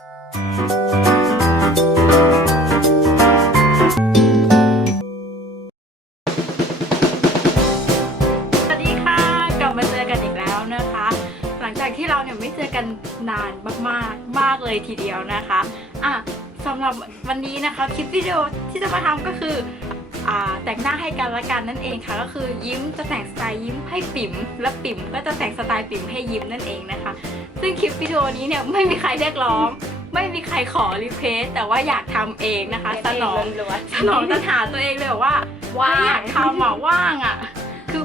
สวัสดีค่ะ กลับมาเจอกันอีกแล้วนะคะ หลังจากที่เราเนี่ยไม่เจอกันนานมากๆมากเลยทีเดียวนะคะอะสำหรับวันนี้นะคะคลิปวิดีโอที่จะมาทำก็คือแต่งหน้าให้กันละกันนั่นเองค่ะ ก็คือยิ้มจะแต่งสไตล์ยิ้มให้ปิ๋มและปิ๋มก็จะแต่งสไตล์ปิ๋มให้ยิ้มนั่นเองนะคะ ซึ่งคลิปวิดีโอนี้เนี่ยไม่มีใครเรียกร้อง ไม่มีใครขอรีเควสแต่ว่าอยากทำเองนะคะ สนองล้วนสนองตัณหาตัวเองเลยแบบว่าว่างไม่อยากทำอะว่างอะคือ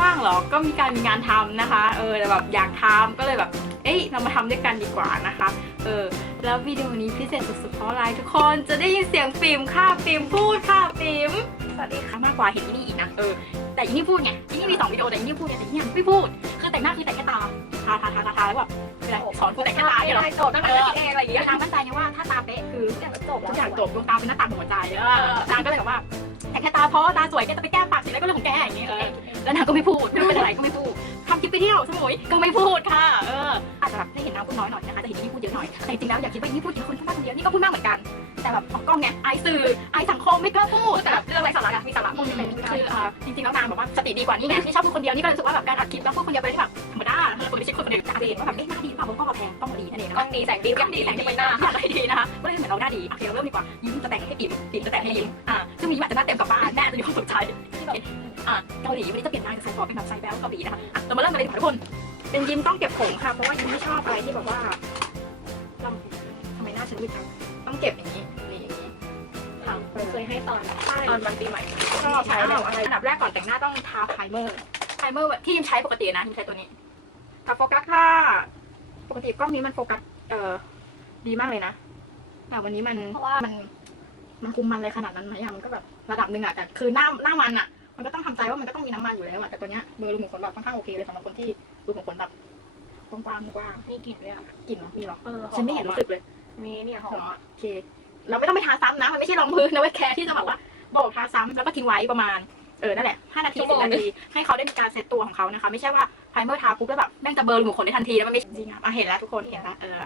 ว่างเหรอก็มีการมีงานทำนะคะ เออแต่แบบอยากทำก็เลยแบบ เอ้ยเรามาทำด้วยกันดีกว่านะคะ เออแล้ววิดีโอนี้พิเศษสุดๆเพราะอะไรทุกคนจะได้ยินเสียงฟิล์มค่ะฟิล์มพูดค่ะฟิล์ม สวัสดีค่ะมากกว่าเห็นอีนี่อีกนะเออแต่อีนี่พูดไงอีนี่มีสองวิดีโอแต่อีนี่พูดไงแต่อีนี่ไม่พูดคือแต่งหน้าคือแต่งแค่ตาทาทาทาทาทาแล้วแบบเวลาสอนพูดแต่งแค่ตาเนี่ยเหรอโจทย์ตั้งแต่เองอะไรอย่างเดี๋เงี้ยยวนางมั่นใจไงว่าถ้าตาเป๊ะคือทุกอย่างจบทุกอย่างจบดวงตาเป็นหน้าต่างของหัวใจเออนางก็เลยแบบว่าแต่แค่ตาเพราะตาสวยแกจะไปแก้ปากสีอะไรก็เรื่องของแกอย่างเงี้ยเออแล้วนางก็ไม่พูดไม่รู้เป็นอะไรก็ไม่พูดทำคลิปไปเที่ยวสมุยก็ไม่พูดค่ะเอออาจจะแบบได้เห็นนางพูดน้อยหน่อยนะคะแต่เห็นนี่พูดเยอะหน่อยแต่จริงแล้วอย่าคิดว่านี่พูดเยอะคนข้างบ้านคนเดียวนี่ก็พูดมากเหมือนกัน แต่แบบของกล้องไงไอสื่อไอสังคมไม่กล้าพูดแต่แบบเรื่องไรสาระอะมีสาระหมดเลยคืออ่าจริงๆแล้วนางแบบว่าสติดีกว่านี่ไงที่ชอบพูดคนเดียวนี่ก็รู้สึกว่าแบบการอัดคลิปแล้วพูดคนเดียวไปที่แบบธรรมดาเออเปิดไปเช็คคนอื่นจะเห็นว่าแบบเอ๊ะหน้าดีหรือเปล่าบนกล้องเราแพงกล้องดีนั่นเองนะกล้องดีแสงดีดีกล้องดีแสงงจะจะไปหน้าน้าอะไรดีนะคะก็เลยเหมือนเราหน้าดีโอเคเราเริ่มดีกว่ายิ้มจะแต่งให้ปิ่มปิ่มจะแต่งให้ยิ้มอ่าซึ่งมีหวังจะหน้าเต็มกลับบ้านแม่จะมีความสนใจ อ่าเกาหลีวันนี้จะเปลี่ยนหน้าจากไซบอร์กเป็นแบบไซแบลเกาหลีนะคะอะเรามาเริ่มกันเลยดีกว่าทุกคน เป็นยิ้มต้องเก็บผมค่ะ เพราะว่ายิ้มไม่ชอบอะไรที่แบบว่าลำทำไมหน้าฉันมืดจังต้องเก็บอย่างนี้นี่อย่างนี้ทำเคยให้ตอนใช่ตอนวันปีใหม่ชอบใช้แบบอันดับแรกก่อนแต่งหน้าต้องทาไพรเมอร์ไพรเมอร์ที่ยิ้มใช้ปกตินะยิ้มใช้ตัวนี้ทาโฟกัสค่ะ ปกติกล้องนี้มันโฟกัสเอ่อดีมากเลยนะแต่วันนี้มันเพราะว่ามันมันคุมมันเลยขนาดนั้นไหมอะมันก็แบบระดับหนึ่งอะแต่คือหน้าหน้ามันอะ มันก็ต้องทำใจว่ามันก็ต้องมีน้ำมันอยู่แล้วอะแต่ตัวเนี้ยเบอร์รูขุมขนแบบค่อนข้างโอเคเลยสำหรับคนที่รูขุมขนแบบกว้างๆกว้างนี่กลิ่นเลยอะกลิ่นเหรอมีเหรอเออฉันไม่เห็นรู้สึกเลย มีเนี่ยหอเหรมอโอเค เราไม่ต้องไปทาซ้ำนะมันไม่ใช่รองพื้นนะเว้ยแคร์ที่จะแบบว่าบอกทาซ้ำแล้วก็ทิ้งไว้ประมาณเออนั่นแหละ5นาที10นาทีให้เขาได้มีการเซตตัวของเขานะคะไม่ใช่ว่าไพรเมอร์ทาปุ๊บแล้วแบบแม่งจะเบลอร์หมู่ขนได้ทันทีแล้วมันไม่จริงอะอะเห็นแล้วทุกคนเห็นแล้วเออ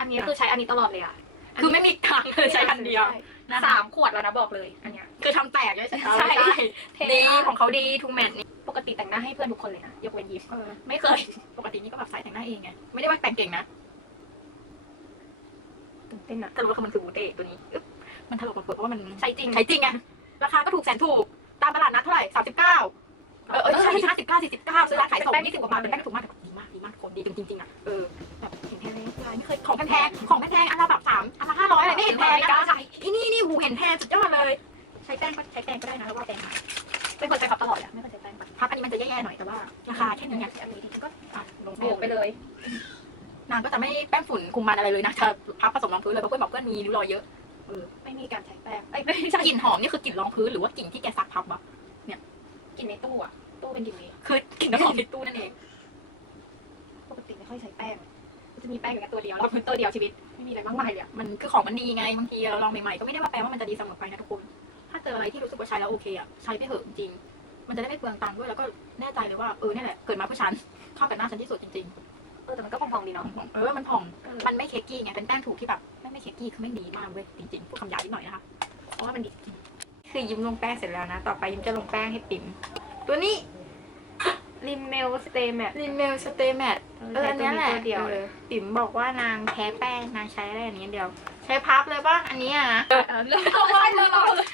อันนี้คือใช้อันนี้ตลอดเลยอะคือไม่มีทางเลยใช้คันเดียว นะคะ สามขวดแล้วนะบอกเลยอันเนี้ย คือทำแตกด้วยใช่ไหมใช่ใช่ดีของเขาดีทูแมทนี่ปกติแต่งหน้าให้เพื่อนทุกคนเลยนะยกเว้นยิปเออไม่เคย ปกตินี่ก็แบบใส่แต่งหน้าเองไงไม่ได้ว่าแต่งเก่งนะตื่นเต้นอะสรุปว่าคือมันคือบูเต้ตัวนี้อึ๊บมันถลกมาเปิดเพราะว่ามันใช้จริงใช้จริงไงราคาก็ถูกแสนถูกตามตลาดนัดเท่าไหร่สามสิบเก้าเออเออใช่ห้าสิบเก้าสี่สิบเก้าซื้อร้านขายส่งยี่สิบกว่าบาทเป็นแป้งถูกมากแต่ดีมากดีมากคนดีจริงๆอะเออ แบบเห็นแพงเลยไม่เคยของแพงๆของแพงๆอันละแบบสามอันละห้าร้อยอะไรไม่เห็นแพงนะอีนี่นี่หูเห็นแพงสุดยอดเลย ใช้แป้งก็ใช้แป้งก็ได้นะแล้วว่าแป้งเป็นคนใช้ขับตลอดอะไม่เคยใช้แป้งพับอันนี้มันจะแย่ๆหน่อยแต่ว่าราคาแค่นี้ไงอันนี้ดีก็อะลงบวกไปเลยนางก็จะไม่แป้งฝุ่นคุมมันอะไรเลยนะจะพับผสมรองพื้นเลยเพราะเพื่อนบอกเพื่อนมีริ้วรอยเยอะไม่มีการใช้แป้งเอ้ยไม่ใช่กลิ่นหอมนี่คือกลิ่นรองพื้นหรือว่ากลิ่นที่แกซักพับอะกลิ่นในตู้อะตู้เป็นกลิ่นนี้คือกลิ่นน้ำหอมในตู้นั่นเองปกติไม่ค่อยใช้แป้ง จะมีแป้งอยู่แค่ตัวเดียวแล้วพื้นตัวเดียวชีวิตไม่มีอะไรมากมายเลยอะมันคือของมันดีไงบางทีเราลองใหม่ๆก็ไม่ได้ว่าแปลว่ามันจะดีเสมอไปนะทุกคน ถ้าเจออะไรที่รู้สึกว่าใช้แล้วโอเคอะใช้ไปเถอะจริงๆมันจะได้ไม่เปลืองตังค์ด้วยแล้วก็แน่ใจเลยว่าเออนี่แหละเกิดมาเพื่อฉันเข้ากับหน้าฉันที่สุดจริงเออแต่มันก็พองๆดีเนาะๆเออมันผ่องมันไม่เค้กกี้ไงเป็นแป้งถูกที่แบบไม่ไม่เค้กกี้คือไม่ดีมากเว้ยจริงๆพูดคำหยาบนิดหน่อยนะคะเพราะว่ามันดีจริงคือยิ้มลงแป้งเสร็จแล้วนะ ต่อไปยิ้มจะลงแป้งให้ปิ่มตัวนี้ ริมเมลสเตย์แมทรินเมลสเตย์แมทเอออันเนี้ยแหละเดียวเออปิ๋มบอกว่านางแพ้แป้งนางใช้อะไรอันนี้เดียว ใช้พับเลยป่ะอันนี้อะนะเรื่องเอาไว้เลย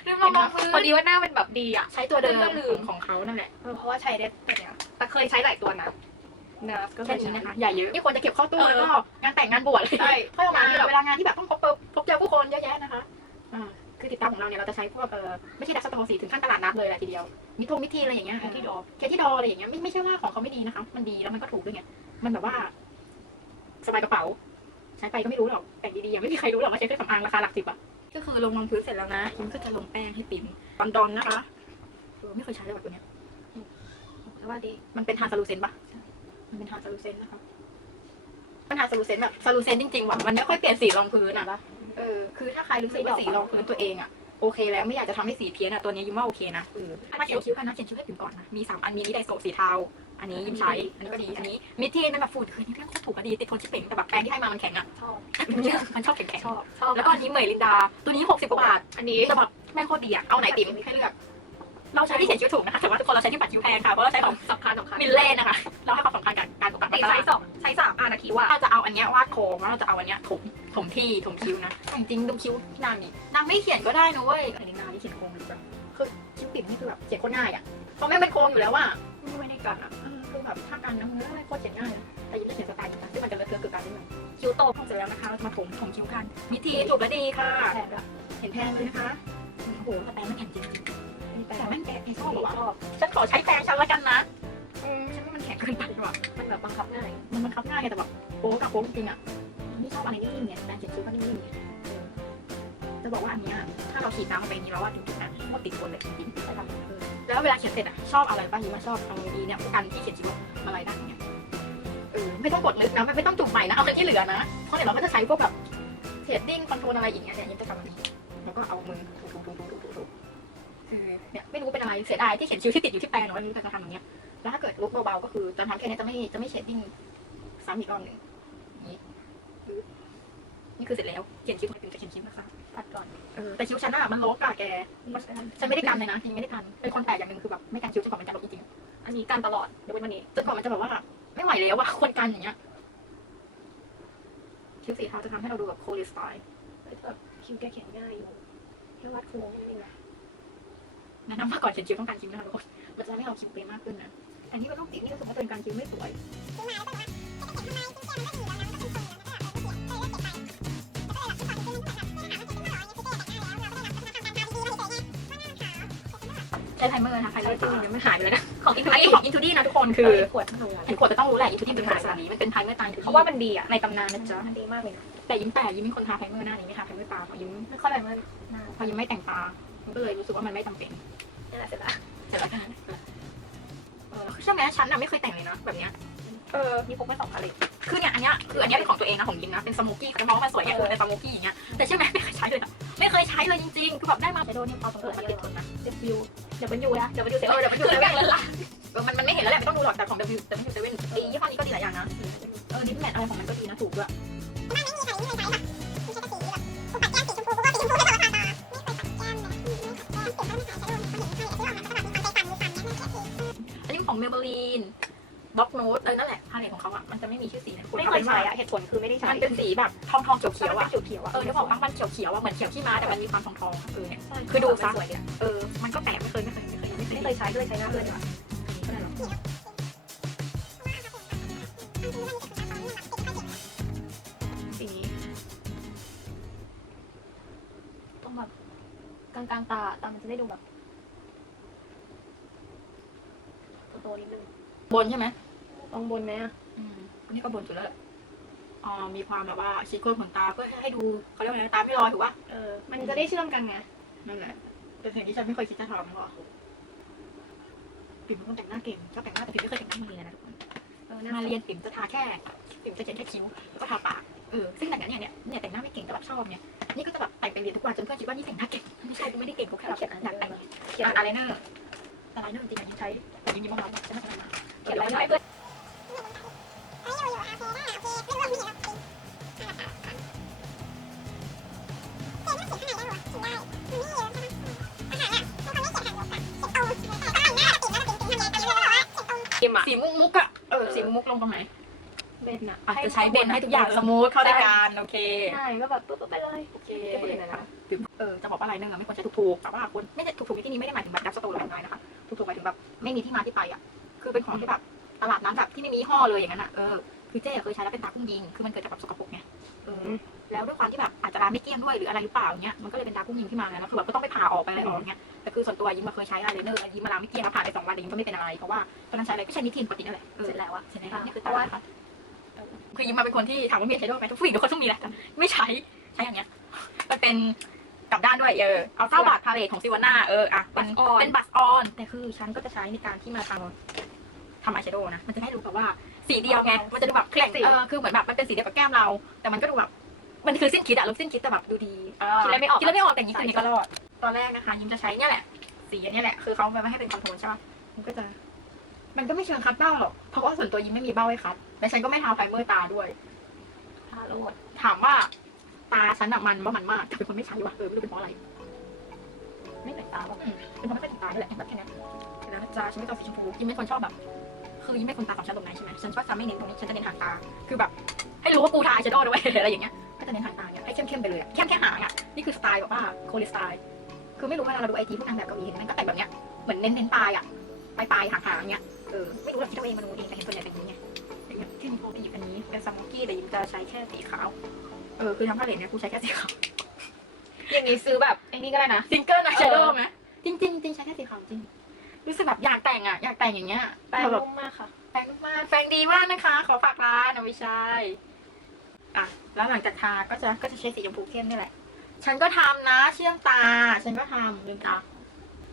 เรื่องมามองพื้นพอดีว่าหน้าเป็นแบบดีอะใช้ตัวเดิมก็ลืมของเขานั่นแหละเออเพราะว่าใช้ได้ตัวเนี้ยแต่เคยใช้หลายตัวนะนะก็เคแค่ยนี้ใช้นะคะอย่าเยอะนี่ควรจะเก็บเข้าตู้เออแล้วก็งานแต่งงานบวชใช่ค่อยเอามาทีหลังเวลางานที่แบบต้องพบเจอพบเจอผู้คนเยอะแยะนะคะอ่า คือติดตามของเราเนี่ยเราจะใช้พวกเออไม่ใช่ดัชสโตร์สีถึงขั้นตลาดนัดเลยแหละทีเดียว มิทงมิทีอะไรอย่างเงี้ยแค่ที่ดอกเคที่ดออะไรอย่างเงี้ยไม่ไม่ใช่ว่าของเขาไม่ดีนะคะ มันดีแล้วมันก็ถูกด้วยไงมันแบบว่าสบายกระเป๋า ใช้ไปก็ไม่รู้หรอกแต่งดีๆยังไม่มีใครรู้หรอกว่าใช้เครื่องสำอางราคาหลักสิบอะก็คือลงรองพื้นเสร็จแล้วนะยิ้มก็จะลงแป้งให้ปิ่มดอนดอนๆนะคะเออไม่เคยใช้เลยแบบตัวเนี้ยแล้วว่าดีมันเป็นทาสลูเซนปะมันเป็นทาสลูเซนนะคะมันทาสลูเซนแบบสลูเซนจริงๆว่ะมันไม่ค่อยเปลี่ยนสีรองพื้นอะ เออคือถ้าใครรู้สึกว่าสีรองพื้นตัวเองอะโอเคแล้วไม่อยากจะทำให้สีเพี้ยนอะตัวนี้ยิ้มว่าโอเคนะเออมาเขียนคิ้วกันนะเขียนคิ้วให้ปิ่มก่อนนะมีสามอันมีนี่ไดโซะสีเทาอันนี้ยิ้มใช้อันนี้ก็ดีอันนี้มิทีนเป็นแบบฟูดคือนี่แม่งโคตรถูกอะดีติดทนชิปเป่งแต่แบบแปรงที่ให้มามันแข็งอะชอบมันชอบแข็งชอบชอบๆแล้วก็อันนี้เหมยลินดา ตัวนี้60กว่าบาทอันนี้แต่แบบแม่งโคตรดีอะเอาไหนติ๋มให้เลือก เราใช้ที่เขียนชื่อถูกนะคะแต่ว่าทุกคนเราใช้ที่ปัดคิวแพงค่ะเพราะเราใช้ของสำคัญสำคัญมิลเล่นนะคะ เราให้ความสำคัญกับการตกแต่งตีตไซลาดส์สองไซส์สามอะนะคิดว่าถ้าจะเอาอันเนี้ยวาดโค้งแล้วเราจะเอาอันเนี้ยถมถมที่ถมคิ้วนะแต่จริงๆดูคิ้วพี่นางนี่นางไม่เขียนก็ได้นะเว้ยอันนี้นางที่เขียนโค้งหรือเปล่าคือคิ้วปิ่มนี่คือแบบเขียนโคตรง่ายอะเพราะแม่งเป็นโค้งอยู่แล้วว่าไม่ได้กันอะคือแบบถ้าการน้ำเนื้ออะไรโคตรเขียนง่ายนะแต่ยิ่งจะเขียนสไตล์นะซึ่งมันจะเลอะเทอะคือการเรื่องคิ้วโตเข้าเสร็จแล้วนะคะเราจะมาถมถมคิ้วกันวิธีถูกและดีค่ะแทนอะเห็นแพงเลยนะคะโอ้โหสแตนมันแข็งจริงมี แต่แม่งแกะไอ้ชอบเหรอวะชอบฉันขอใช้แปรงฉันละกันนะฉันว่ามันแข็งเกินไปว่ะมันแบบบังคับง่าย มันมันคับง่ายไงแต่แบบโป๊กับโป๊จริงๆอะนี่ชอบอะไรนิ่มๆเนี่ยแบรนด์เขียนชื่อก็นิ่มๆเนี่ยจะบอกว่าอันนี้ถ้าเราฉีดน้ำลงไปนี้แล้วว่าจุดๆนะหมดติดคนเลยจริงๆใช่ปะเออแล้วเวลาเขียนเสร็จอะชอบอะไรป่ะยิ้มว่าชอบเอาดีเนี่ยพวกอันที่เขียนชื่ออะไรได้เนี่ยเออไม่ต้องกดลึกนะไม่ต้องจุ่มใหม่นะเอาแค่ที่เหลือนะเพราะเดี๋ยวเราก็จะใช้พวกแบบเทรดดิ้งคอนโทรลอะไรอย่างเงี้ยเนี่ยยิ่งจะกลับมาแล้วก็เอามือ เนี่ยไม่รู้เป็นอะไรเสียดายที่เขียนคิ้วที่ติดอยู่ที่แปรงนูไม่รู้จะทำอย่างเงี้ยแล้วถ้าเกิดลุกเบาๆก็คือจะทำแค่นี้จะไม่จะไม่เชดดิ้งซ้ำอีกรอบหนึ่งนี้นี่คือเสร็จแล้วเขียนคิ้วถึงจะเขียนคิ้วนะคะตัดก่อนเออแต่คิ้วฉันอะมันลกอะแกเพราะฉะนั้นไม่ได้กันเลยนะจริงไม่ได้กันเป็นคนแปลกอย่างหนึ่งคือแบบไม่กันคิ้วจนกว่ามันจะลกจริงอันนี้การตลอดเดี๋ยวเป็นวันนี้จนกว่ามันจะแบบว่าไม่ไหวแล้วอะคนกันอย่างเงี้ยคิ้วสีเทาจะทำให้เราดูแบบโคลิสไตล์แบบคิวแกแข็งง่ายอยู่แค่วัดโค้งนิดนึงอะ แนะนำมาก่อนเขียนคิ้วต้องการคิ้วนะคะทุกคนมันจะทำให้เราคิ้วเป๊ะมากขึ้นนะอันนี้เป็นลูกติดนี่รู้สึกว่าตัวเองการคิ้วไม่สวยใช้ไพรเมอร์นะคะไพรเมอร์จริงยังไม่หายไปเลยนะของอีกอันนี้ของอินทูดี้นะทุกคนคือขวดเท่าไหร่เห็นขวดจะต้องรู้แหละอินทูดี้เป็นขนาดนี้มันเป็นไพรเมอร์ตาเพราะว่ามันดีอะในตำนานนะจ๊ะมันดีมากเลยนะแต่ยิ้มแต่ยิ้มเป็นคนทาไพรเมอร์หน้านี้ไม่ทาไพรเมอร์ตาเพราะยิ้มไม่ค่อยแบบมันนานเพราะยิ้มไม่แต่งตามันก็เลยรู้สึกว่ามันไม่จำเป็น นี่แหละเสร็จละแต่ละกันเออใช่ไหมฉันน่ะไม่เคยแต่งเลยนะแบบเนี้ยเออมีพกมาสองอันเลยคือเนี่ยอันเนี้ยคืออันเนี้ยเป็นของตัวเองนะของยิ้มนะเป็นสโมกี้เขาจะมองว่ามันสวยแค่คือเป็นสโมกี้อย่างเงี้ยแต่ใช่ไหมไม่เคยใช้เลยอะไม่เคยใช้เลยจริงๆคือแบบได้มาแต่โดนนี่เอาตรงเออมันติดทนนะ W W นะ W เสร็จเออเดี๋ยวไปดูเลยเลยละเออมันมันไม่เห็นแล้วแหละไม่ต้องดูหรอกแต่ของ W W 7ไอ้ยี่ห้อนี้ก็ดีหลายอย่างนะเออลิปแมทอะไรของมันก็ดีนะถูกด้วย นตเออนั่นแหละพาเลตของเขาอะมันจะไม่มีชื่อสีนะไม่เคยใช้อะเหตุผลคือไม่ได้ใช้ มันเป็นสีแบบทองทองเขียวเขียวๆอะเขียวเขียวอะเออเดี๋ยวบอกว่ามันเขียวเขียวๆอะเหมือนเขียวขี้ม้าแต่มันมีความทองทองๆอะเออเนี่ยใช่คือดูซะสวยดีอะเออมันก็แปลกไม่เคยไม่เคยไม่เคยไม่เคยไม่เคยใช้ด้วยใช้หน้าเลยอะก็ได้หรอกสีนี้ต้องแบบกลางกลางๆตาตามันจะได้ดูแบบโตๆนิดนึงบนใช่ไหม ตรงบนไหมอะอืมอันนี้ก็บนสุดแล้วแหละอ่ามีความแบบว่าชี้โค้งขนตาเพื่อให้ดูเขาเรียกว่าอะไรนะตาไม่ลอยถูกปะเออ มันจะได้เชื่อมกันไง นั่นแหละ เป็นสิ่งที่ฉันไม่เคยคิดจะทำหรอกปิ่มเป็นคนแต่งหน้าเก่งชอบแต่งหน้าแต่ปิ่มไม่เคยแต่งหน้ามาเรียนนะทุกคนเออมาน่าเรียนปิ่มจะทาแค่ปิ่มจะเขียนแค่คิ้วแล้วก็ทาปาก เออ ซึ่งแต่งงานเนี่ยเนี่ยเนี่ยแต่งหน้าไม่เก่งแต่แบบชอบเนี่ย นี่ก็จะแบบไปไปเรียนทุกวันจนเพื่อนคิดว่านี่แต่งหน้าเก่ง ไม่ใช่กูไม่ได้เก่งกูแค่แบบอยากแต่งเขียนอะอะอะไรไรเนอร์อะไรเนอร์จริงๆอะยิ้มใช้ยิ้มยิ้มมองๆฉันไม่ใช่มาเขียนอะไรให้เพื่อนพิมพ์อะ สีมุกมุกๆอะเออสีมุกมุกๆลงตรงไหนเบนอะอะจะใช้เบนให้ทุกอย่างสมูทเข้าด้วยกันโอเคใช่ก็แบบปุ๊บๆไปเลยโอเคจะเปลี่ยนอะไรนะเออจะบอกว่าอะไรนึงอะไม่ควรใช้ถูกๆแต่ว่าควรไม่ได้ถูกๆในที่นี้ไม่ได้หมายถึงแบบดับสโตร์หรืออะไรนะคะถูกๆหมายถึงแบบไม่มีที่มาที่ไปอะคือเป็นของที่แบบ ตลาดน้ำแบบที่ไม่มียี่ห้อเลยอย่างนั้นอะเออคือเจ๊เคยใช้แล้วเป็นตาพุ่งยิง คือมันเกิดจากแบบสกปรกไงเออแล้วด้วยความที่แบบอาจจะร้านไม่เกลี้ยงด้วยหรืออะไรหรือเปล่าเงี้ยมันก็เลยเป็นตาพุ่งยิงขึ้นมาแล้วคือแบบก็ต้องไปผ่าออกไปอะไรออกเงี้ยแต่คือส่วนตัวยิ้มมาเคยใช้อะไรเนอร์ยิ้มมาล้างไม่เกลี้ยงแล้วผ่าไปสองวันยิ้มก็ไม่เป็นอะไรเพราะว่าตอนนั้นใช้อะไรก็ใช้นิทินปกตินั่นแหละเสร็จแล้วอะใช่ไหมคะนี่คือตาว่าคือยิ้มมาเป็นคนที่ถามว่ามีใช้ด้วยไหมทุกผู้หญิงทุกคนต้องมีแหละแต่ไม่ใช้ใช้อย่างเงี้ยมันเป็นกลับด้านด้วยเออเอาเท้าบาทพาเลทของซิวาน่าเอออะเป็นเป็นบัตออนแต่คือฉันก็จะใช้ในการที่มาทำ ทำอายแชโดว์นะ มันจะให้ดูแบบว่าสีเดียวไง มันจะดูแบบแข็งเออคือเหมือนแบบมันเป็นสีเดียวกับแก้มเรา แต่มันก็ดูแบบมันคือสิ้นคิดอะลบสิ้นคิดแต่แบบดูดีคิดแล้วไม่ออกคิดแล้วไม่ออกแต่อย่างนี้คือนี้ก็รอดตอนแรกนะคะ ยิ้มจะใช้เนี่ยแหละ สีอันเนี้ยแหละ คือเขาไม่ให้เป็นคอนโทรลใช่ป่ะมันก็จะ มันก็ไม่เชิงคัดเบ้าหรอก เพราะว่าส่วนตัวยิ้มไม่มีเบ้าให้คัดและฉันก็ไม่ทาไฟเบอร์ตาด้วยทาโรดถามว่าตาฉันอะมันว่ามันมากแต่เป็นคนไม่ใช้ว่ะเออไม่รู้เป็นเพราะอะไร ไม่เป็นตาหรอกอืมเป็นเพราะไม่เป็นตาด้วยแหละแบบแค่นั้นเห็นไหมจ้าฉันไม่ต้องสีชมพูยิ้มเป็นคนชอบแบบ คือยิ้มเป็นคนตาสองชั้นตรงไหนใช่ไหมฉันก็จะไม่เน้นตรงนี้ฉันจะเน้นหางตา คือแบบ ให้รู้ว่ากูทาอายแชโดว์ด้วย อะไรอย่างเงี้ยก็จะเน้นหางตาเนี่ยให้เข้มๆไปเลยอะเข้มแค่หางอะนี่คือสไตล์แบบว่าโคลิสไตล์คือไม่รู้ว่าเราดูไอจีพวกนางแบบเกาหลีเห็นไหมก็แต่งแบบเนี้ยเหมือนเน้นเน้นๆปลายอะปลายปลายๆหางหางๆเนี้ยเออไม่รู้หรอกคิดเอาเองมาดูเองแต่เห็นส่วนใหญ่เป็นอย่างนี้ไงอย่างเงี้ยที่มีโปรไปหยิบอันนี้เป็นซัมมอกี้แต่ยิ้มจะใช้แค่สีขาวเออคือทำผ้าเหรียญเนี่ยกูใช้แค่สีขาวอย่างนี้ซื้อแบบไอ้นี่ก็ได้นะซิงเกิลนะชาโดว์ไหมจริงจริงๆจริงใช้แค่สีขาวจริง รู้สึกแบบอยากแต่งอะ อยากแต่งอย่างเงี้ยแป้งแบบนุ่มมากค่ะ แปรงมากแปรงดีมากนะคะ ขอฝากร้านนะไม่ใช่อะแล้วหลังจากทาก็จะก็จะใช้สีชมพูเข้มนี่แหละ ฉันก็ทำนะเชื่อมตา ฉันก็ทำลืมตา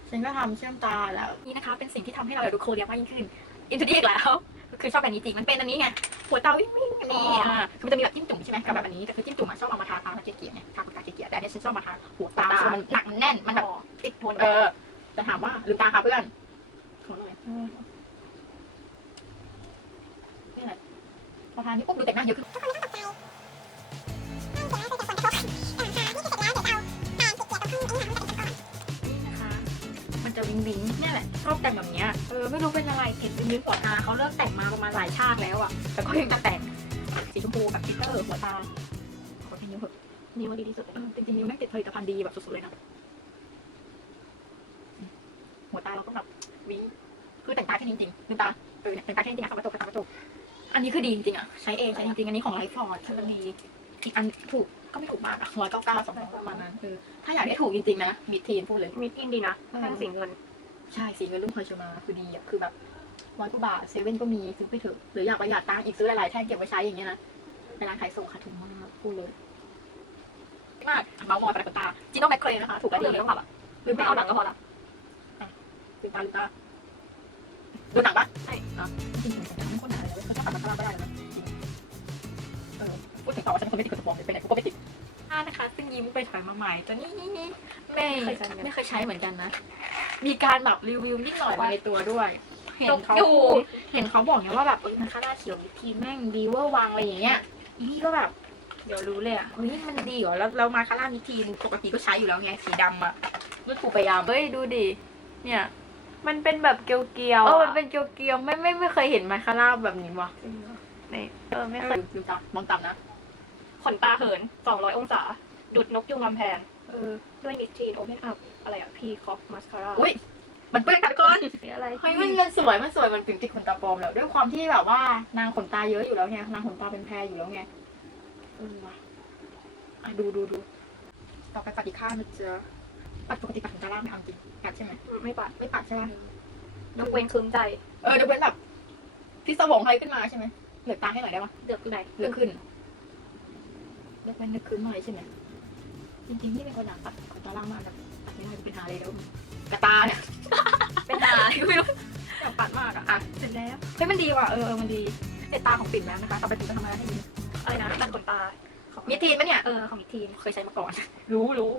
ฉันก็ทำเชื่อมตาแล้วนี่นะคะ เป็นสิ่งที่ทำให้เราอยากดูโคเรียมากยิ่งขึ้นอินทูดีอีกแล้วก็คือชอบแบบนี้จริงมันเป็นอันนี้ไงหัวเตาวิ่งวิ่งอันนี้อ่าคือมันจะมีแบบจิ้มจุ่มใช่ไหมกับแบบอันนี้แต่คือจิ้มจุ่มอะชอบเอามาทาตาแล้วเกลี่ยๆไงทาปากกาเกลี่ยๆแต่อันนี้ฉันชอบมาทาหัวตาคือมันหนักมันแน่นมันแบบติดทนเออ จะถามว่าลืมตาค่ะเพื่อนขอหน่อยนี่แหละพอทานนี่ปุ๊บดูแต่งหน้าเยอะขึ้นนี่นะคะมันจะวิงวิงเนี่ยแหละชอบแต่งแบบเนี้ยเออไม่รู้เป็นอะไรเห็นวิงวิงหัวตาเขาเลิกแต่งมาประมาณหลายชาติแล้วอะแต่ก็ยังจะแต่งสีชมพูแบบฟิลเตอร์หัวตาขอแค่นิ้วเถอะนิ้วดีที่สุดเออจริงๆนิ้วแม่งติดผลิตภัณฑ์ดีแบบสุดๆเลยนะ หัวตาเราก็แบบวิงคือแต่งตาแค่นี้จริงๆลืมตาเออเนี่ยแต่งตาแค่นี้จริงอะกระจกกระจกอันนี้คือดีจริงๆอะใช้เองใช้จริงๆอันนี้ของไลฟ์ฟอร์ดคือมันดีอีกอันถูกก็ไม่ถูกมากอะร้อยเก้าเก้าสองร้อยประมาณนั้นคือถ้าอยากได้ถูกจริงๆนะมิดทีนพูดเลยมีกินดีนะเออแป้งสีเงินใช่สีเงินรุ่นเคยเชอมาคือดีอะคือแบบร้อยกว่าบาทเซเว่นก็มีซื้อไปเถอะหรืออยากประหยัดตังค์อีกซื้อหลายๆแท่งเก็บไว้ใช้อย่างเงี้ยนะในร้านขายส่งขาดทุนมากพูดเลยมากเมาส์มอยประดับตาจิโน่แมคเครนะคะถูกก็แล้วดีดีแล้วค่ะลืมไม่ไม่เอาเอาหหนันังงก็พอละ ลืมตาลืมตาดูหนังปะใช่เนาะจริงๆไม่คนหนาเลยเขาชอบขับมาข้างล่างก็ได้นะจริงเออพูดถึงต่อว่าฉันเป็นคนไม่ติดกระสปองไปไหนกูก็ไม่ติดอ่านะคะ ซึ่งยิ้มไปถอยมาใหม่ตัวนี้ไม่ไม่เคยใช้เหมือนกันนะ มีการแบบรีวิวนิดหน่อยมาในตัวด้วยเห็นเขาอยู่เห็นเขาบอกไงว่าแบบเออมันคาราเขียวทีแม่งดีเวอร์วังอะไรอย่างเงี้ยอีนี่ก็แบบเดี๋ยวรู้เลยอะเฮ้ยมันดีเหรอแล้วเรามาคาร่ามิทีนปกติก็ใช้อยู่แล้วไงสีดำอะรุ่นปูปยามเฮ้ยดูดิเนี่ย มันเป็นแบบเกลียวเอๆอมันเป็นเกลียวๆไม่ไม่ไม่เคยเห็นมาคาร่าแบบนี้ว่ะนี่เออไม่เคยดูตามองต่ำนะ ขนตาเหิน200องศา ดุดนกยุงกำแพงเออด้วยนิทีนโอเพนอัพอะไรอะพีคอฟมาสคาร่าอุ้ยมันเปื้อนกันทุกคนสีอะไรเฮ้ยมันมันสวยมันสวยมันถึงติดขนตาปลอมแล้วด้วยความที่แบบว่านางขนตาเยอะอยู่แล้วไงนางขนตาเป็นแพรอยู่แล้วไงเออว่ะอะดูดูดูต่อไปปัดอีกข้างนะจ๊ะ ปัดปกติปัดขนตาล่างไม่เอาจริงปัดใช่ไหมไม่ปัดไม่ปัดใช่ไหมยกเว้นคืนใจ เออเดี๋ยวเป็นแบบที่สมองอะไรขึ้นมาใช่ไหมเหลือกตาให้หน่อยได้ปะเดือกไหนเหลือกขึ้นเลือกเป็นนึกขึ้นหน่อยใช่ไหมจริงๆที่เป็นคนอยากตัดขนตาล่างมากแบบตัดไม่ได้เป็นหาเลยแล้วกระตาเนี่ยเป็นตาก็ไม่รู้อยากตัดมากอะอะเสร็จแล้วเฮ้ยมันดีว่ะเออเออมันดีในตาของปิ่นแล้วนะคะต่อไปปิ่นจะทำอะไรให้ดีอะไรนะตัดขนตาของมีทีนปะเนี่ย เออ ของมิทีน เคยใช้มาก่อน รู้รู้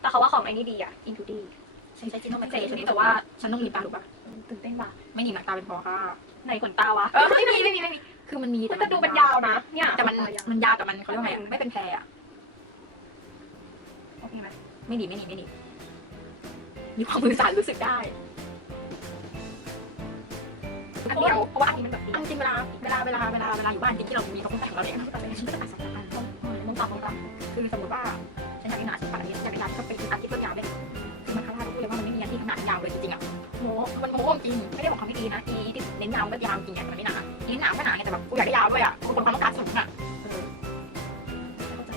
แต่เขาว่าของไอ้นี่ดีอะอินทูดีฉันใช้จินโนแมกเซใช่ชนิดแต่ว่าฉันต้องมีตาถูกปะตื่นเต้นว่ะไม่หนีหนังตาเป็นพอค่ะในขนตาวะเออไม่มีไม่มีไม่มีคือมันมีมันจะดูเป็นยาวนะเนี่ยแต่มันมันยาวแต่มันเขาเรียกว่าไงอะไม่เป็นแพรอะโอเคไหมไม่หนีไม่หนีไม่หนีมีความมือสั่นรู้สึกได้อันเดียวเพราะว่าอันนี้มันแบบเอาจริงเวลาเวลาเวลาเวลาเวลาอยู่บ้านจริงที่เรามีเขาคงแต่งเราเนี่ยฉันก็จะตัดสองอันต้องต้องตัดต้องตัดคือสมมติว่าฉันอยากได้หนาฉัน มันโม้จริงไม่ได้บอกเขาไม่ดีนะอีที่เน้นยาวก็ยาวจริงไงมันไม่หนาอีหนาก็หนาไงแต่แบบกูอยากได้ยาวด้วยอะกูคนความต้องการสูงอะเออเข้าใจ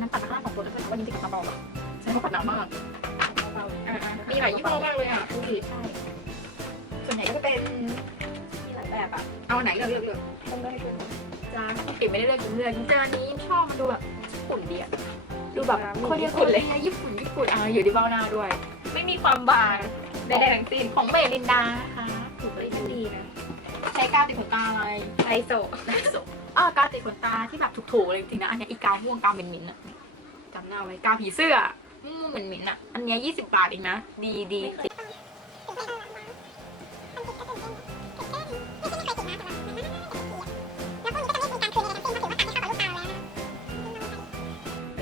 นั่นตัดมาคาร่าสองตัวแล้วเพื่อนว่ายิ่งติดกับกระบอกอะใช้ความหนามากมีหลายยี่ห้อมากเลยอะดูดิใช่ส่วนใหญ่ก็จะเป็นมีหลายแบบอะเอาอันไหนเลือกเลือกเลือกต้องได้ดูจานติดไม่ได้เลือกเลือกจานนี้ชอบมันดูแบบญี่ปุ่นดีอะดูแบบอ่าคนญี่ปุ่นเลยญี่ปุ่นญี่ปุ่นอ่าอยู่ที่เบ้าหน้าด้วย ไม่มีความบาง ใดๆทั้งสิ้นของเมลินดาค่ะถูกไปดีนะ ใช้กาวติดขนตาอะไรไดโซไดโซออกาวติดขนตาที่แบบถูกๆเลยจริงนะอันนี้อีกาวม่วงกาวเป็นมิ้นอะจำหน้าไว้กาวผีเสื้อม่วงเหมือนมิ้นอะอันนี้ยี่สิบบาทเองนะ ดีดี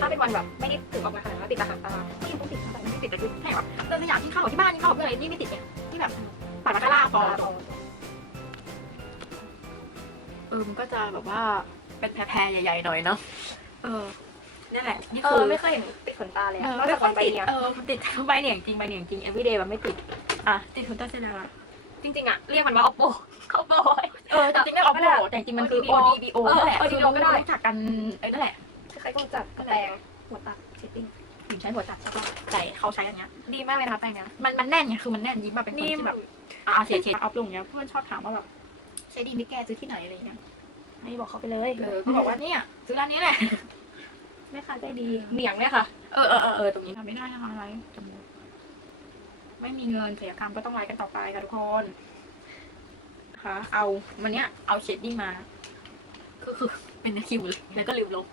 ถ้าเป็นวันแบบไม่ได้ถึงออกมาขนาดนั้นติดตาหักตาที่ ต้องติดอะไรไม่ติดแต่คือแค่แบบเดินสยามกินข้าวกับที่บ้านกินข้าวกับเพื่อนอะไรนี่ไม่ติดไงที่แบบปัดมาคาร่าพอเออมันก็จะแบบว่าเป็นแพรๆใหญ่ๆหน่อยเนาะเออนี่แหละนี่เอคือ อไม่เคยเห็นติดขนตาเลยเออะอนอกไม่จากค่ตออยนไปติดเนี่ย เออมันติดใบเหนียงจริงใบเหนียงจริง everyday มันไม่ติด อะ ติดคุณต้าเซนาจริงๆอะเรียกมันว่า oppo oppo เออจริงๆไม่ออกโแต่จริงๆมันคือ ODBO ODBO นั่นแหละเออ ODBO ก็ได้รู้จักกันไอ้นั่นแหละ ใครๆก็รู้จักแปรงหัวตัดเชดดิ้งถึง ใช้หัวจัดใช่ปะแต่เขาใช้อันเนี้ย ดีมากเลยนะคะแปรงเนี้ยมันมันแน่นไงคือมันแน่นยิ้มมาเป็นคนนิ่มที่แบบอ่าเฉดเฉดอัพลงเนี้ยเพื่อนชอบถามว่าแบบใช้ดีไม่แก้ซื้อที่ไหนอะไรเงี้ยให้บอกเขาไปเลยเออก็บอกว่าเนี่ยซื้อร้านนี้แหละแม่ค้าใจดีเหนียงเนี่ยค่ะเออเออเออเออตรงนี้ทำไม่ได้นะคะอะไรจมูกไม่มีเงินเสียกรรมก็ต้องไลฟ์กันต่อไปค่ะทุกคนนะคะเอาวันเนี้ยเอาเชดดิ้งมาคือคือ เป็นคิวเลยแล้วก็ลืมลบ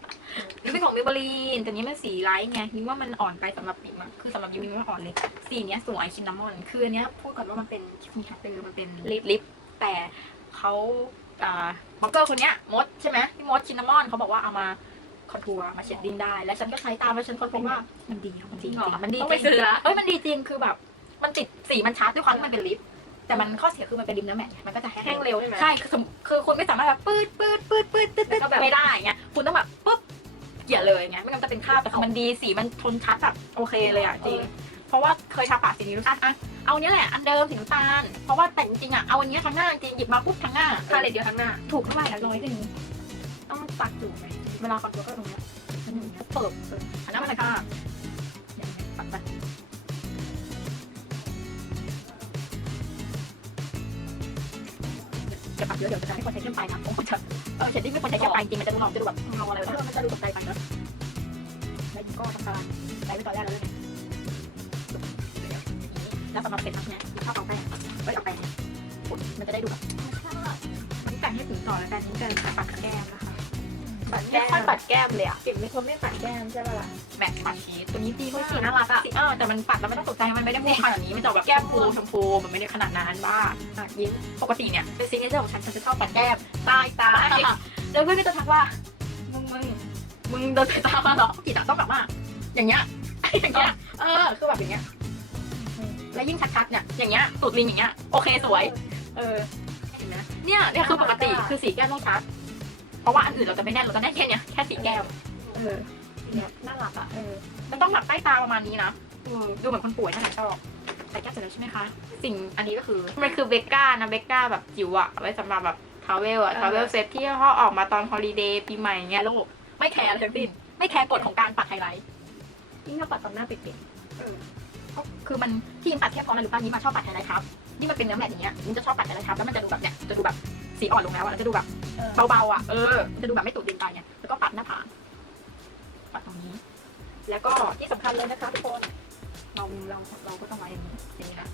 นี่เป็นของเมเบลีนแต่นี้มันสีไลท์ไงยิ้มว่ามันอ่อนไปสำหรับยิ้มอะคือสำหรับยิ้มยิ้มว่าอ่อนเลย สีเนี้ยสวยชินนามอน คืออันเนี้ยพูดก่อนว่ามันเป็นมีฮัตเตอร์มันเป็นลิปลิปแต่เขาอ่าบล็อกเกอร์คนเนี้ยมดใช่ไหมพี่มดชินนามอนเขาบอกว่าเอามาคอนทัวร์มาเช็ดดิ้งได้ แล้วฉันก็ใช้ตามแล้วฉันค้นพบว่ามันดีอะมันดีจริงๆมันดีจต้องไปริงซื้อละเอ้ยมันดีจริงคือแบบ มันติดสีมันชัดด้วยความที่มันเป็นลิป แต่มันข้อเสียคือมันเป็นริมเนื้อแมทไงมันก็จะแห้แห้งงเร็วเร็วใช่ไหม ใช่คือสมคือคุณไม่สามารถแบบปืดปืดปืดปืดตึ๊ดตึ๊ดแล้วก็แบบ ไม่ได้ไงคุณต้องแบบปุ๊บเกลี่ยเลยไงไม่งั้นมันจะเป็นคราบแต่คือมันดีสีมันทนชัดแบบโอเคเลยอะจริงเพราะว่าเคยทาปากสีนี้รู้สึกอะเอาเนี้ยแหละอันเดิมสีน้ำตาลเพราะว่าแต่จริงๆอะเอาอันเนี้ยทั้งหน้าจริงหยิบมาปุ๊บทั้งหน้าพาเลทเดียวทั้งหน้า ถูกเท่าไหร่ละร้อยหนึ่งต้องปักถูกไหมเวลาคอนโทรลก็ตรงเนี้ยมันอย่างเงี้ยเปิดเปิดอันนั้นมันค่ะอย่างเงี้ยปักไป จะปักเยอะเดี๋ยวจะไม่ควรใช้เข้มไปนะผมจะเออเชดดิ้งไม่ควรใช้เข้มไปจริงมันจะดูหอมจะดูแบบเงาอะไรแบบนั้นมันจะดูตกใจไปเนอะแล้วก็ทำการใช้ไว้ตอนแรกแล้วเนี่ยแล้วสำหรับเสร็จแล้วเนี่ยชอบเอาแป้งเอ้เอาแป้งมันจะได้ดูแบบนี่แต่งให้ถึงต่อแล้วกันนี่จะปัดแก้มนะคะปัดไม่ค่อยปัดแก้มเลยอะ มเป็นคนไม่ปัดแก้มใช่ป่ะล่ะ แมทปัดชีสตัวนี้ดีเฮ้ยมากสีน่ารักอะเออแต่มันปัดแล้วไม่ต้องตกใจมันไม่ได้ม่วงขนาดนี้มันจะออกแบบแก้มฟูชมพูมันไม่ได้ขนาดนั้นบ้าอะยิ้มปกติเนี่ยเป็นซิงเกิลของฉันฉันจะชอบปัดแก้มใต้ตาแล้วเพื่อนก็จะทักว่ามึงมึงมึงโดนสายตามาเหรอกิจอะต้องแบบว่า อย่างเงี้ยอย่างเงี้ยเออคือแบบอย่างเงี้ยแล้วยิ่งชัดๆเนี่ยอย่างเงี้ยตูดลิงอย่างเงี้ยโอเคสวย เออเห็นไหมเนี่ยเนี่ยคือปกติคือสีแก้มต้องชัดเพราะว่าอันอื่นเราจะไม่แน่นเราจะแน่นแค่เนี้ยแค่สีแก้มเออเนี่ยน่ารักอะเออมันต้องแบบใต้ตาประมาณนี้นะอืมดูเหมือนคนป่วยนั่นแหละชอบใส่แก้มเสร็จแล้วใช่ไหมคะ สิ่งอันนี้ก็คือมันคือเบกก้านะเบกก้าแบบจิ๋วอะไว้สำหรับแบบทาวเวลอะทาวเวลเซตที่เขาออกมาตอนฮอลิเดย์ปีใหม่เงี้ยโลกไม่แคร์อะไรทั้งสิ้นไม่แคร์กฎของการปัดไฮไลท์ยิ่งถ้าปัดตอนหน้าปิดคือมันที่ยิมปัดแค่เพราะอะไรรู้ป่ะยิมมาชอบปัดไฮไลท์ครับนี่มันเป็นเนื้อแมทอย่างเงี้ยยิมจะชอบปัดไฮไลท์ครับแล้วมันจะดูแบบเนี้ยจะดูแบบสีอ่อนลงแล้วอะแล้วจะดูแบบๆเบาๆอะเออจะดูแบบไม่ตุดดินไปเนี่ยแล้วก็ปัดหน้าผาก ปัดตรงนี้ แล้วก็ที่สำคัญเลยนะคะทุกคนเราเราเราก็ต้องไว้อย่างนี้อย่างนี้นะ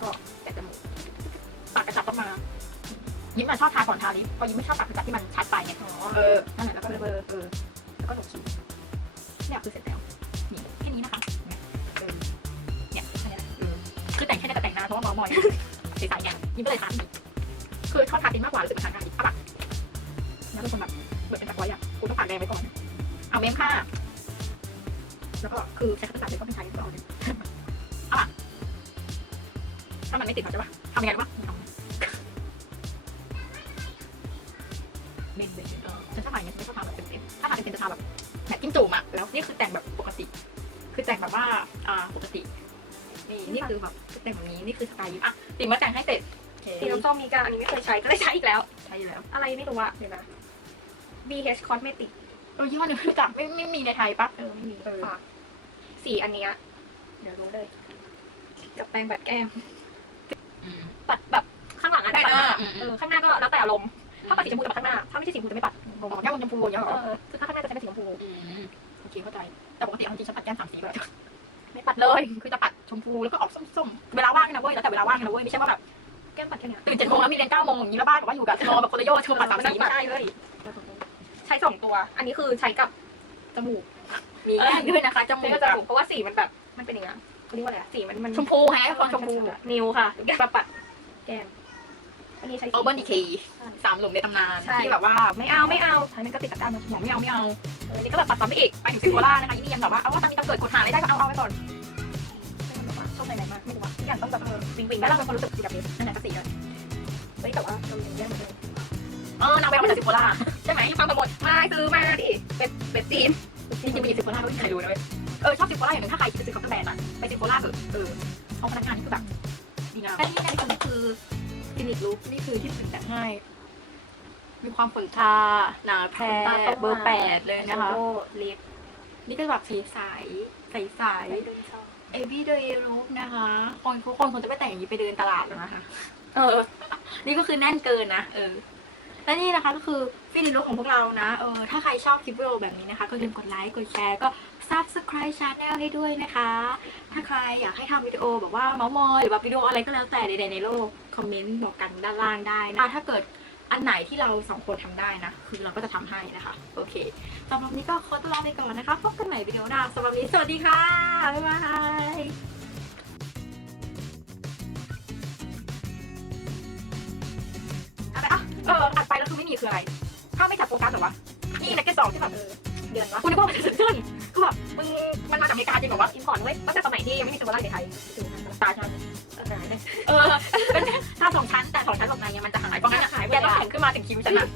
ก็แตะจมูกปากกระชับต้องมา ยิ้มมาชอบทาก่อนทาลิปเพราะยิ้มไม่ชอบปากกระชับที่มันชัดไปเนี่ยเออนั่นแหละแล้วก็เบลอเออแล้วก็หนุคิ้วเนี่ยคือเสร็จแล้วนี่แค่นี้นะคะเนี่ยเออเนี่ยแค่นี้แหละเออคือแต่งแค่นี้แต่แต่งหน้าเพราะว่าเมอมอยใสๆเนี่ยยิ้มก็เลยทาอีกคือชอบทาตินมากกว่ารู้สึกมันทางานอีกอะปะแล้วเป็นคนแบบเหมือนเป็นตะกร้อยอะกูต้องปาดแดงไว้ก่อน เอาเมมค่า แล้วก็คือใช้คำสั่งเลยก็ไม่ใช้ก็เอาเลยเอาล่ะถ้ามันไม่ติดเขาจะปะทำยังไงรู้ปะทำเมนเลยเออฉันชอบทำอย่างเงี้ยฉันไม่ชอบทำแบบเต็มๆถ้าทำเต็มจะทำแบบแบบจิ้มจุ่มอะแล้วนี่คือแต่งแบบปกติ คือแต่งแบบว่าอ่าปกติ นี่นี่คือแบบแต่งแบบนี้นี่คือสไตล์ยิ้มอะติมมาแต่งให้เสร็จสีน้ำส้มมีกาอันนี้ไม่เคยใช้ก็ได้ใช้อีกแล้ว ใช่อยู่แล้ว อะไรไม่รู้อะเดี๋ยวนะ BH Cosmetic เออยี่ห้อหนึงไม่รู้จักไม่ไม่มีในไทยปะเออไม่มีเออ ฝากสีอันเนี้ยเดี๋ยวรู้เลยกับแปรงปัดแก้มอืมปัดแบบข้างหลังอะแต่ปัดหน้าอืมอืม เออข้างหน้าก็แล้วแต่อารมณ์ถ้าปัดสีชมพูจะปัดข้างหน้าถ้าไม่ใช่สีชมพูจะไม่ปัดงงแก้มชมพูอย่างเงี้ยเหรเอออคือถ้าข้างหน้าจะใช้เป็นสีชมพูอืมโอเคเข้าใจแต่ปกติเอาจริงฉันปัดแก้มสามสีแบบไม่ปัดเลยคือจะปัดชมพูแล้วก็ออกส้มๆเวลาว่างนะเว้ยแล้วแต่เวลาว่างนะเว้ยไม่ใช่ว่าแบบแก้มปัดแค่เนี้ยตื่นเจ็ดโมงแล้วมีเรียนเก้าโมงอย่างนี้แล้วบ้านบอกว่าอยู่กับนอนแบบคนละโยชน์คือปัดสามสีไม่ใช่เลย ใช้สองตัว อันนี้คือใช้กับจมูกมีแก้มด้วยนะคะจมูใช้กกับจกับมูกเพราะว่าสีมันแบบมันเป็นอย่างเงี้ยเขาเรียกว่าอะไรอะสีมันมันชมพูแฮะคนชมพูนิวค่ะแก้มมาปัดแก้มอันนี้ใช้สีโอเบอร์ดีเคสามหลุมในตำนานใช่ที่แบบว่าไม่เอาไม่เอาใช้มันก็ติดตะกร้ามาหมอไม่เอาไม่เอาเออนี่ก็แบบตัดซ้ำไปอีกไปถึงซิโคล่านะคะยี่นี่ยังแบบว่าเอาว่าตอนนี้ต้องเกิดกดหาอะไรได้ก็เอาเอาไปก่อนชอบไหนๆมากไม่รู้ว่าทุกอย่างต้องแบบเออวิงวิงแล้วเราเป็นคนรู้สึกดีกับเบสนั่นแหละก็สีเลยเฮ้ยแต่ว่าเรายังแย่เหมือนเดิม เออนางไปเอามาจากซิโคล่าใช่ไหมฟังกันหมดมาซื้อมาดิเป็นเป็นจีนจริงๆไปหยิบซิโคล่าไม่มีใครรู้นะเว้ยเออชอบซิโคล่าอย่างหนึงถ้าใครจะซื้อคอมพิวเตอร์แบรนด์อะไปซิโคล่าเถอะเออเอาพนักงานนี่คือแบบดีงามและนี่ในคนคือฟินิกลุคนี่คือที่ฝึกแต่งให้ มีความฝนทาหนาแพรเบอร์แปดเลยนะคะ โอ้ลิปนี่ก็แบบสีใสใสใสไปดูชอบเอวี่เดย์ลุคนะคะ คนทุกคนคงจะไปแต่งอย่างนี้ไปเดินตลาดแล้วนะคะ เออ นี่ก็คือแน่นเกินนะ เออ และนี่นะคะก็คือฟินิลุคของพวกเรานะเออถ้าใครชอบคลิปวิดีโอแบบนี้นะคะ ก็อย่าลืมกดไลค์กดแชร์ก็ subscribe channel ให้ด้วยนะคะ ถ้าใครอยากให้ทำวิดีโอแบบว่าเมาส์มอยหรือแบบวิดีโออะไรก็แล้วแต่ใดๆในโลกคอมเมนต์บอกกันด้านล่างได้นะถ้าเกิดอันไหนที่เราสองคนทำได้นะคือเราก็จะทำให้นะคะ โอเคสำหรับวันนี้ก็ขอตัวลาไปก่อนนะคะพบกันใหม่วิดีโอหน้าสำหรับวันนี้สวัสดีค่ะบ๊ายบายอะไรอะเออ คือไม่มีคืออะไรถ้าไม่จับโฟกัสเหรอวะนี่นักเก็ตสองที่แบบเดือนวะคุณนึกว่ามันจะเกิดขึ้นคือแบบมึงมันมาจากอเมริกาจริงเหรอวะอินพอร์ตเว้ยตั้งแต่สมัยที่ยังไม่มีตัวไล่ในไทยตาใช่ไหมเออหายเลยเออเป็นตาสองชั้นแต่สองชั้นหลบในเนี่ยมันจะหายเพราะงั้นอะแกต้องแข่งขึ้นมาถึงคิ้วฉันอะ